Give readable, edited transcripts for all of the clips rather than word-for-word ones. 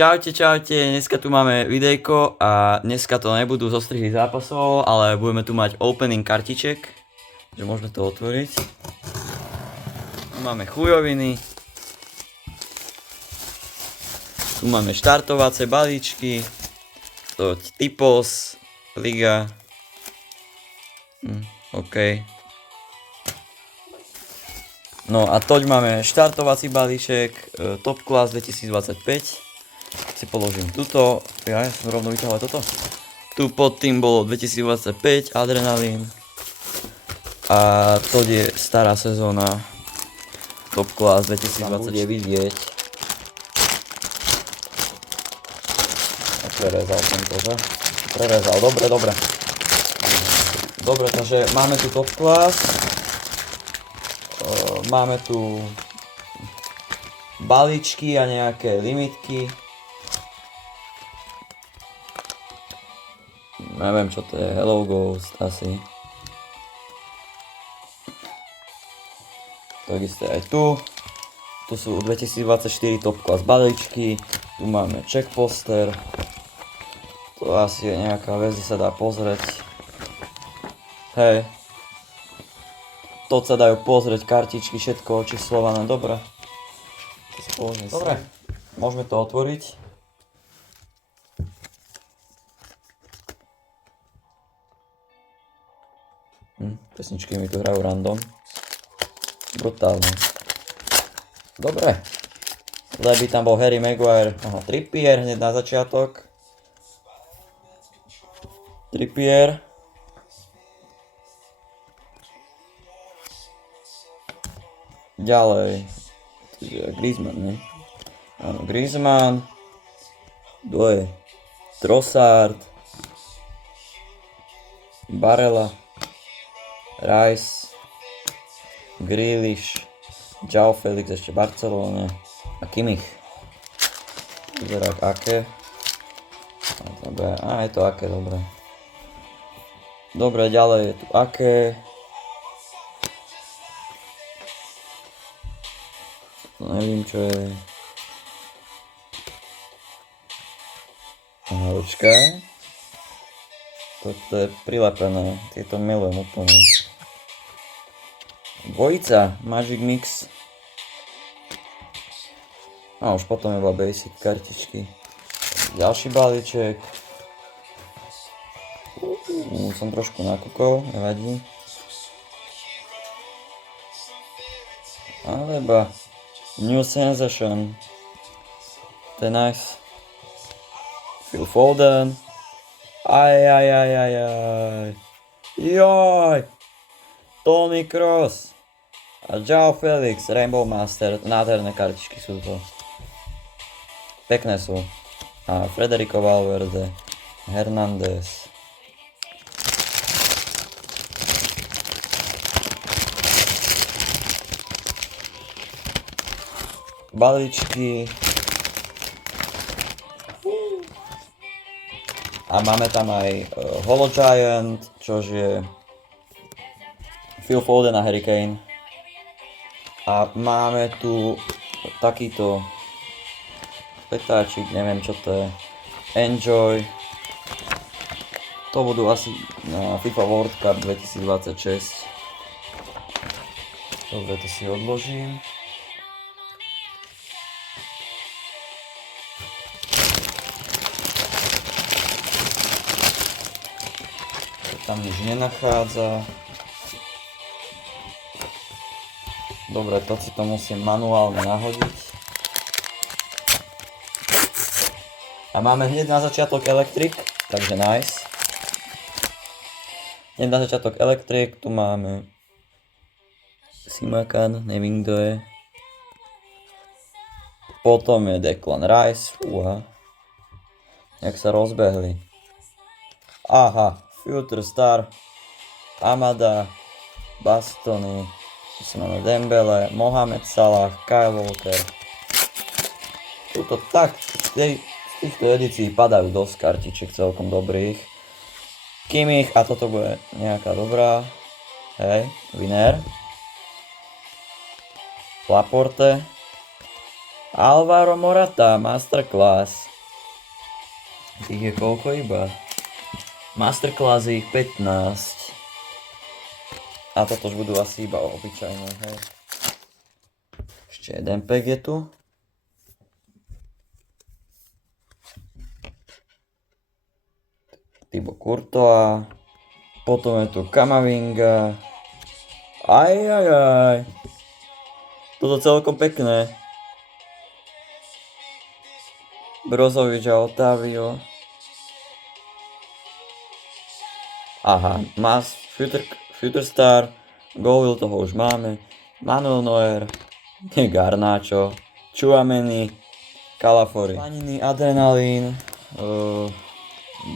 Čaute, dneska tu máme videjko a dneska to nebudú zostrihy zápasov, ale budeme tu mať opening kartiček, že môžeme to otvoriť. Tu máme chujoviny, tu máme štartovacie balíčky, to typos, liga, OK. No a toť máme štartovací balíček, Top Class 2025. Si položím tuto, ja som rovno vyťahol toto. Tu pod tým bolo 2025, Adrenalín. A to je stará sezóna Top Class 2024. Bude vidieť. A prerezal som to, že? Prerezal, dobre. Dobre, takže máme tu Top Class. Máme tu balíčky a nejaké limitky. Neviem čo to je, Hello Ghost asi. Takisto aj tu. Tu sú 2024 Top Class balíčky. Tu máme check poster. To asi je nejaká vec, kde sa dá pozrieť. Hej. To sa dajú pozrieť, kartičky, všetko očíslované, dobre. Dobre, môžeme to otvoriť. Pesničky mi tu hrajú random. Brutálne. Dobre. Zle by tam bol Harry Maguire. Aha, Trippier hneď na začiatok. Trippier. Ďalej. Griezmann, ne? Áno, Griezmann. Kto je? Trossard. Barella. Rice, Grealish, João Felix ešte Barcelona a Kimmich. Vyzerá aké. A je to aké, dobre. Dobre, ďalej je tu aké. Neviem čo je. Aha, počkaj. Toto je prilepené, tieto milujem úplne. Dvojica, Magic Mix. A už potom iba basic kartičky. Ďalší balíček. Som trošku nakúkol, nevadí. Alebo New Sensation. To je nice. Phil Foden. Aj. Joj. Tony Kroos. A João Felix, Rainbow Master, nádherné kartičky sú to. Pekné sú. A Federico Valverde, Hernandez. Balíčky. A máme tam aj Holo Giant, čož je Phil Foden a Harry Kane. A máme tu takýto petáčik, neviem čo to je. Enjoy. To budú asi na FIFA World Cup 2026. Dobre, to si odložím. Tam nič nenachádza. Dobre, to si to musím manuálne nahodiť. A máme hneď na začiatok Electric, takže nice. Hneď na začiatok Electric, tu máme Simakan, neviem kto je. Potom je Declan Rice, fúha. Jak sa rozbehli. Aha, Future Star, Amada, Bastoni. Tu máme Dembele, Mohamed Salah, Kyle Walker. Tuto tak, z týchto edícií padajú dosť kartiček celkom dobrých. Kimmich, a toto bude nejaká dobrá. Hej, winner. Laporte. Alvaro Morata, Masterclass. Tých je koľko iba? Masterclassy 15. A toto už budú asi iba obyčajné, hej. Ešte jeden pack je tu. Thibaut Courtois. Potom je tu Kamavinga. Aj. Toto celkom pekné. Brozovič a Otavio. Aha, Futurestar. Goal toho už máme. Manuel Neuer. Garnacho. Tchouaméni. Calafori. Panini Adrenalin.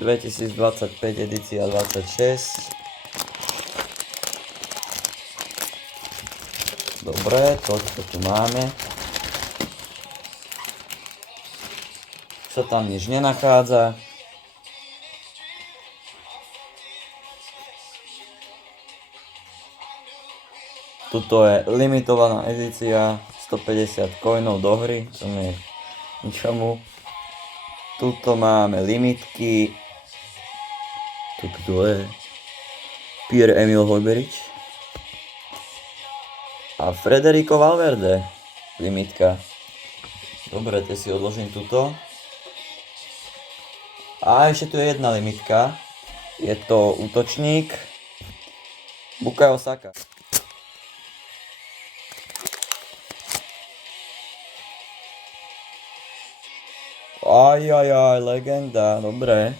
2025 edícia 26. Dobre, toto tu máme. Sa tam nič nenachádza. Tuto je limitovaná edícia, 150 coinov do hry, to nie je ničomu. Tuto máme limitky. Tu kto je? Pierre-Emile Højbjerg. A Federico Valverde. Limitka. Dobre, te si odložím tuto. A ešte tu je jedna limitka. Je to útočník Bukayo Saka. Aj, legenda, dobre.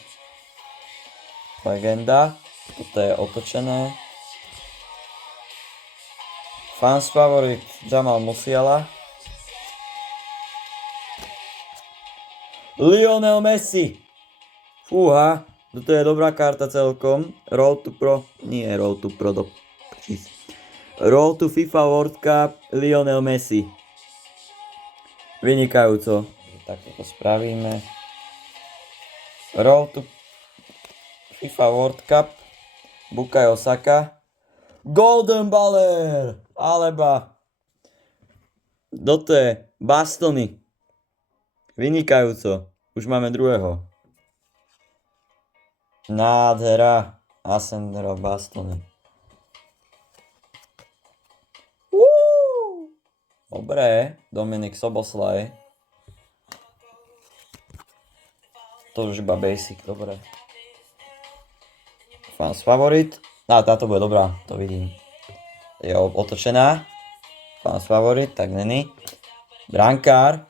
Legenda, toto je otočené. Fans favorit Jamal Musiala. Lionel Messi. Fúha, toto je dobrá karta celkom. Road to FIFA World Cup Lionel Messi. Vynikajúco. Tak to spravíme. Road to FIFA World Cup Bukayo Saka. Golden Baller! Alebo Dote Bastony. Vynikajúco. Už máme druhého. Nádhera. Ascendero Bastony. Dobre. Dominik Soboslaj. To už iba basic, dobre. Fans favorit. Táto bude dobrá, to vidím. Je otočená. Fans favorit, tak není. Brankár.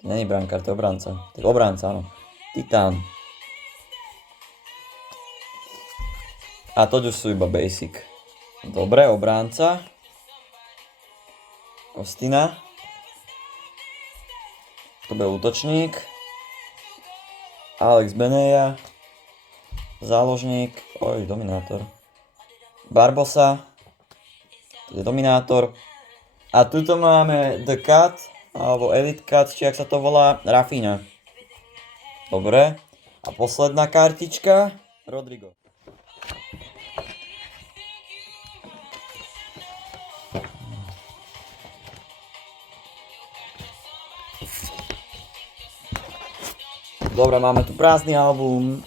Není brankár, to je obranca. To je obranca, áno. Titán. A to už sú iba basic. Dobre, obranca. Kostina. To bude útočník. Alex Beneja. Záložník. Dominátor. Barbosa. To je dominátor. A tuto máme The Cut, alebo Elite Cut, či jak sa to volá, Rafinha. Dobre. A posledná kartička. Rodrigo. Dobre, máme tu prázdny album,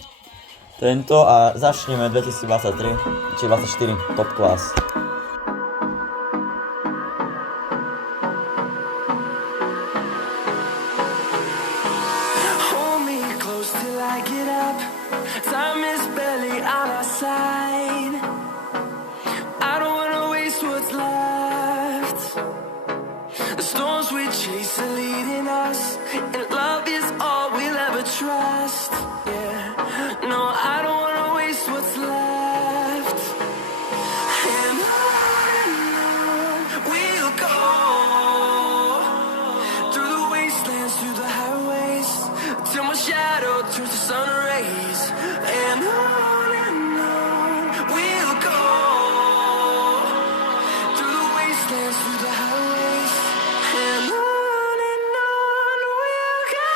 tento a začneme 2023, či 24, Top Class. Hold me close till I get up. Time is barely on our side. I don't wanna waste what's left. The storms we chase are leading us, and love is all we'll ever trust. Yeah, no, I don't wanna waste what's left. And on we'll go, through the wastelands, through the highways, till my shadow turns to sun rays. And on we'll go, through the wastelands, through the highways. And on we'll go.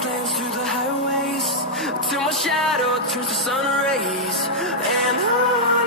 wastelands through the highways, till my shadow turns to sun rays. And on